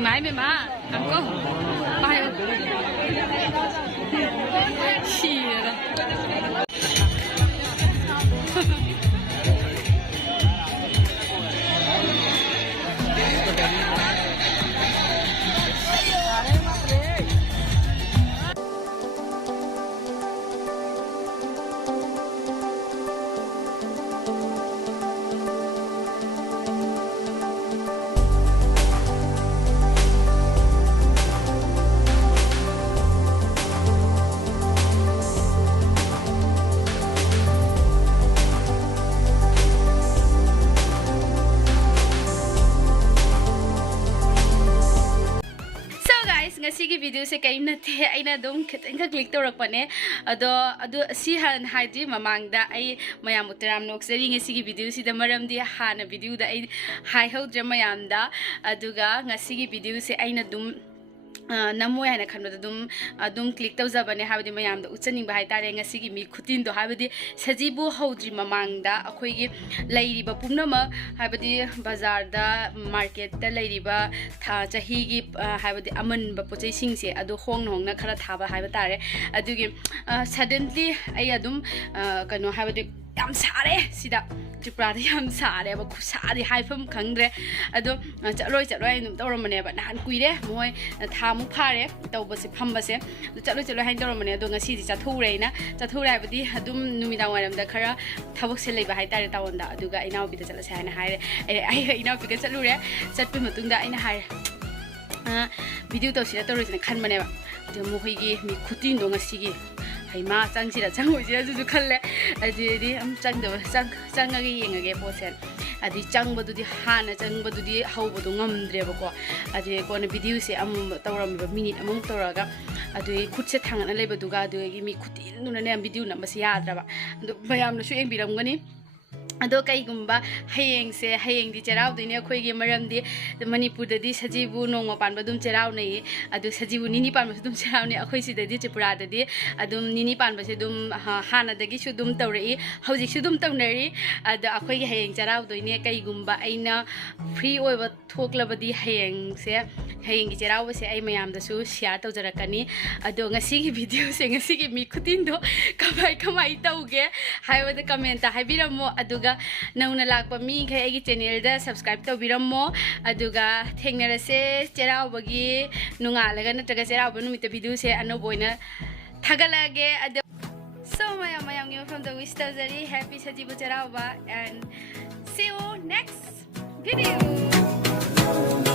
máy mày má ăn có bay xì rồi ngasi video se kain na the aina dom khiteng kha click to rakpane ado si han haidi mamang da ai mayam utram nok seri ngasi video si da maram di hana video da ai hai ho mayam da aduga ngasi video se aina dum namu ya na khanba dum click to zabane habdi mayam da uchaning ba hai tare ngasi gi mi khutin do habdi sajibu hodri mamang da akhoi gi lairi ba pumna ma habdi bazar da market da lairi ba tha chahi gi habdi aman ba pochai sing se adu hong hong na khara thaba hai ba tare adu gi suddenly ai adum kano habdi yam sare sida Tripura yam sare ba khusari haifam khangre ado chaloi num tawramane ba nan kuire moi thamu phare tawbase phambase chaloi hain tawramane ado ngasi di chathure na chathure badi adum numida waram da khara thabak se leiba hai tare tawonda aduga inaw bi da chala sai na haire ai inaw bi ka chalure chatpi matungda aina haire video tawsira tawrojina khanmane ba de mohoi gi mi khutin do ngasi gi hai ma changsi ra ju khalle adi am chang agi yengage posen adi changbadu di hana changbadu di hawbadu ngamdre ba ko adi ko na video se am tawram ba minute among tawraga adi khutse thangana lebadu ga adu gi mi khutin nuna ne video na masi yadra ba adu bayam na su engbiram gani ado kai gumba hayeng di cherau dine khoi gi maram di manipur da di sajibu nongma pan ba dum cherau nei adu sajibu nini pan ba dum cherau ne akhoi si da di tripura da di adum nini pan ba se dum hana da gi su dum tawrei hauji su dum tawnari adu akhoi gi hayeng cherau doine kai gumba aina free oi ba thoklaba di hayeng gi cherau ba se ai mayam da su share tawjarakani ado ngasi gi video se ngasi gi mi khutin do kamai tauge haiwa da comment ta haibiramo aduga nauna lakpa mi khai agi channel da subscribe to birammo aduga thengnarase cherau bagi nungalaga natraga cherau ba numita video se anoboina thagalage adu so mayam ngi from the wish tawjari happy sajibu cherau ba and see you next video